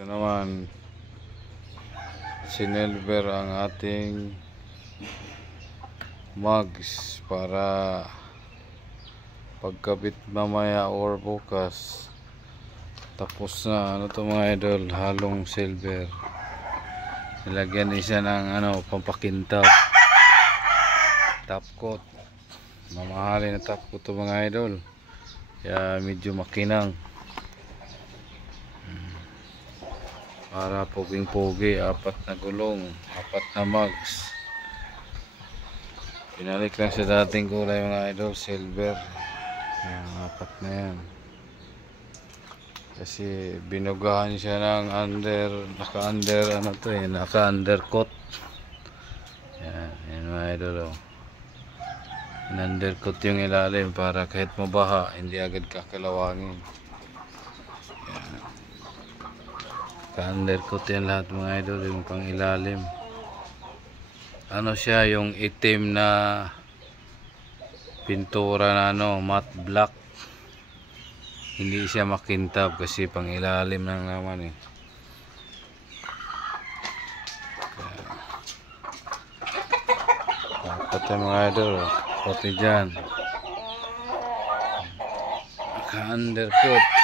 Ito naman, sinilver ang ating mugs para pagkabit mamaya or bukas. Tapos na, ano to mga idol, halong silver. Nilagyan isa ng pampakintab. Top coat. Mamahalin na top coat to mga idol. Kaya medyo makinang. Para poging-pogi, 4 na gulong, 4 na mugs. Pinalik lang sa dating kulay mga idol, silver. Ayan, 4 na yan. Kasi binugahan siya ng naka-undercoat. Ayan, yan mga idol oh. In-undercoat yung ilalim para kahit mabaha, hindi agad kakalawangin. Ka-undercoat yan lahat mga idol, yung pang ilalim. Ano siya, yung itim na pintura na matte black. Hindi siya makintab kasi pang ilalim lang naman eh. Pati mga idol, pati dyan. Ka-undercoat.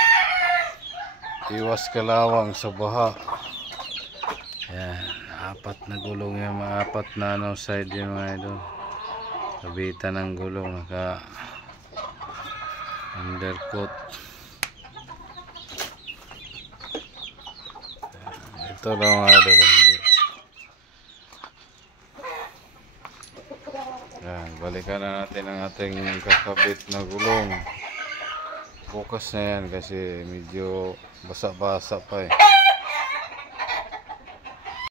Iwas kalawang sa baha. Yan, 4 na gulong yan, 4 na side yung mga idol. Kabitan ng gulong, naka undercoat. Ito lang mga idol. Yan, balikan na natin ang ating kakabit na gulong. Bukas na yan kasi medyo basa-basa pa eh.